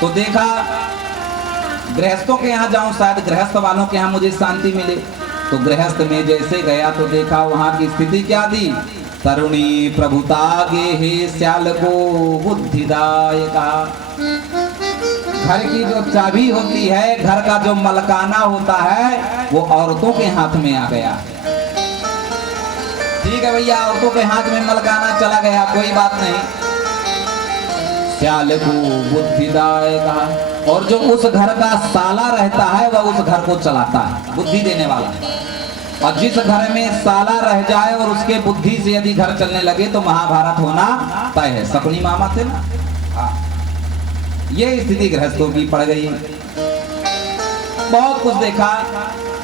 तो देखा गृहस्थों के यहाँ जाऊं, शायद गृहस्थ वालों के यहाँ मुझे शांति मिले। तो गृहस्थ में जैसे गया तो देखा वहां की स्थिति क्या थी। तरुणी प्रभुता गे हे श्याल को बुद्धिदायका। घर की जो चाबी होती है, घर का जो मलकाना होता है, वो औरतों के हाथ में आ गया। ठीक है भैया, औरतों के हाथ में मलकाना चला गया, कोई बात नहीं। श्याल को बुद्धिदायका। और जो उस घर का साला रहता है वह उस घर को चलाता है, बुद्धि देने वाला। और जिस घर में साला रह जाए और उसके बुद्धि से यदि घर चलने लगे तो महाभारत होना तय है। शकुनी मामा थे ना। हाँ, ये स्थिति गृहस्थों की पड़ गई। बहुत कुछ देखा,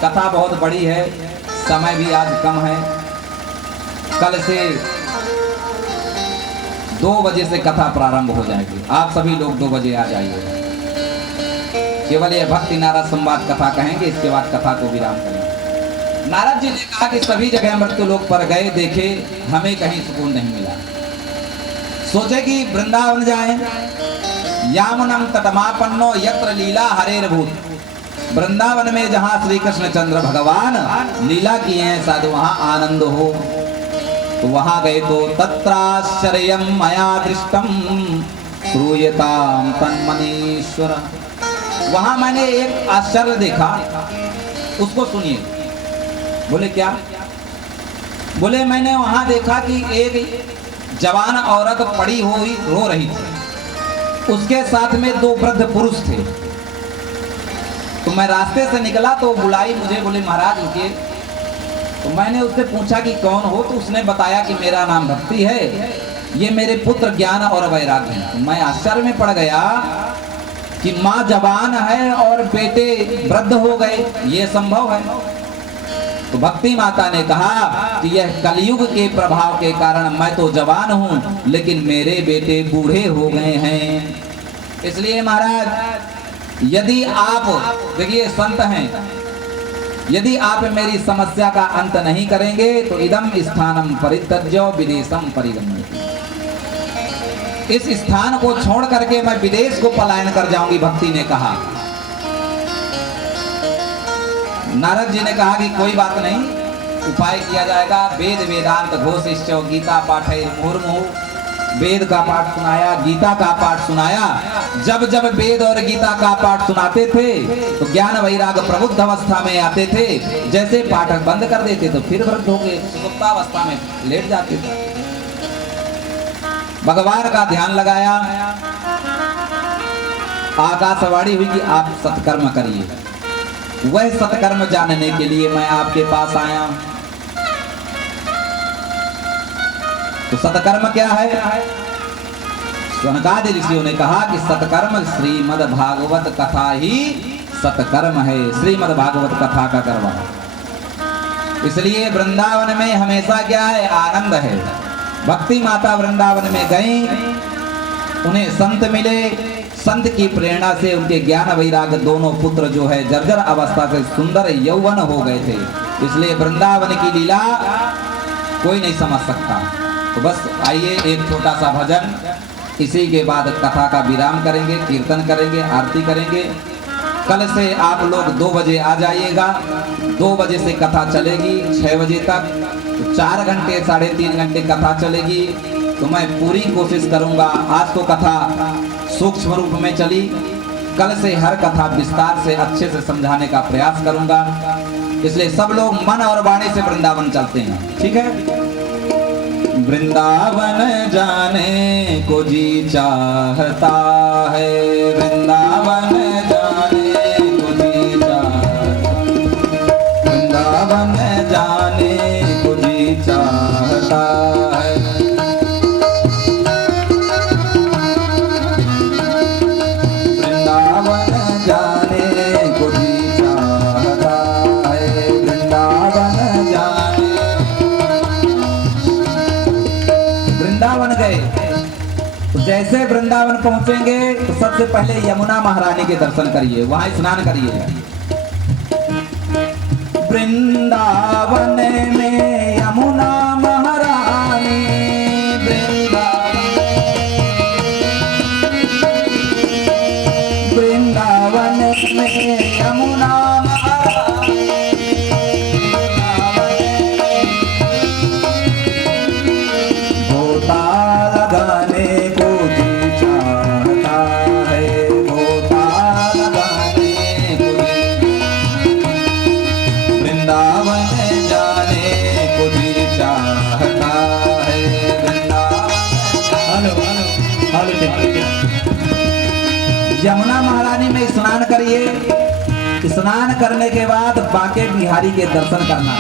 कथा बहुत बड़ी है, समय भी आज कम है। कल से 2 बजे से कथा प्रारंभ हो जाएगी। आप सभी लोग 2 बजे आ जाइए। केवल ये भक्ति नारद संवाद कथा कहेंगे, इसके बाद कथा को विराम करेंगे। नारद जी ने कहा कि सभी जगह मृत्यु लोक पर गए, देखे, हमें कहीं सुकून नहीं मिला। सोचे कि वृंदावन जाएं। यामुनम तटमापन्नो यत्र लीला हरेर भूत। वृंदावन में जहां श्री कृष्ण चंद्र भगवान लीला किए हैं, शायद वहां आनंद हो। तो वहां गए तो तत्राश्चर्यम मया दृष्टम श्रूयताम तन्मनीश्वर। वहां मैंने एक आश्चर्य देखा, उसको सुनिए। बोले क्या? बोले मैंने वहां देखा कि एक जवान औरत पड़ी हुई रो रही थी, उसके साथ में 2 वृद्ध पुरुष थे। तो मैं रास्ते से निकला तो बुलाई मुझे, बोले महाराज रुकिए। तो मैंने उससे पूछा कि कौन हो, तो उसने बताया कि मेरा नाम भक्ति है, ये मेरे पुत्र ज्ञान और वैराग्य हैं। मैं आश्चर्य में पड़ गया कि माँ जवान है और बेटे वृद्ध हो गए, ये संभव है? तो भक्ति माता ने कहा कि यह कलयुग के प्रभाव के कारण मैं तो जवान हूं, लेकिन मेरे बेटे बूढ़े हो गए हैं। इसलिए महाराज, यदि आप देखिए संत हैं, यदि आप मेरी समस्या का अंत नहीं करेंगे तो इदम स्थानम परित्यज्य विदेशम परिगम्यते। इस स्थान को छोड़ करके मैं विदेश को पलायन कर जाऊंगी, भक्ति ने कहा। नारद जी ने कहा कि कोई बात नहीं, उपाय किया जाएगा। वेद वेदांत घोषिष्ठो गीता पाठे मुहुर्मुहु। वेद का पाठ सुनाया, गीता का पाठ सुनाया। जब जब वेद और गीता का पाठ सुनाते थे तो ज्ञान वैराग प्रबुद्ध अवस्था में आते थे। जैसे पाठ बंद कर देते तो फिर वृद्ध हो गए, सुप्तावस्था में लेट जाते थे। भगवान का ध्यान लगाया, आकाशवाणी हुई कि आप सत्कर्म करिए। वह सत्कर्म जानने के लिए मैं आपके पास आया हूं। तो सत्कर्म क्या है? सनकादि ऋषियों ने कहा कि सत्कर्म श्रीमद् भागवत कथा ही सत्कर्म है। श्रीमद् भागवत कथा का करवा। इसलिए वृंदावन में हमेशा क्या है? आनंद है। भक्ति माता वृंदावन में गई, उन्हें संत मिले। संत की प्रेरणा से उनके ज्ञान वैराग दोनों पुत्र जो है जर्जर अवस्था से सुंदर यौवन हो गए थे। इसलिए वृंदावन की लीला कोई नहीं समझ सकता। तो बस आइए एक छोटा सा भजन, इसी के बाद कथा का विराम करेंगे, कीर्तन करेंगे, आरती करेंगे। कल से आप लोग 2 बजे आ जाइएगा। 2 बजे से कथा चलेगी 6 बजे तक। तो 4 घंटे 3.5 घंटे कथा चलेगी। तो मैं पूरी कोशिश करूंगा। आज तो कथा सूक्ष्म रूप में चली, कल से हर कथा विस्तार से अच्छे से समझाने का प्रयास करूंगा। इसलिए सब लोग मन और वाणी से वृंदावन चलते हैं, ठीक है? वृंदावन जाने को जी चाहता है, वृंदावन जाने को जी चाहता, वृंदावन जाने को जी चाहता है। जैसे वृंदावन पहुंचेंगे तो सबसे पहले यमुना महारानी के दर्शन करिए, वहां स्नान करिए। वृंदावन में यमुना महारानी, वृंदावन में यमुना महारानी गोता लगाने को जी चाहता है, गोता लगाने को वृंदावन जाने को जी चाहता है, Vrindavan. Hello hello hello. Yamuna महारानी में स्नान करिए, स्नान करने के बाद बांके बिहारी के दर्शन करना।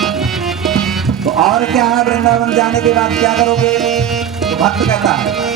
तो और क्या है, वृंदावन जाने के बाद क्या करोगे? तो भक्त कहता है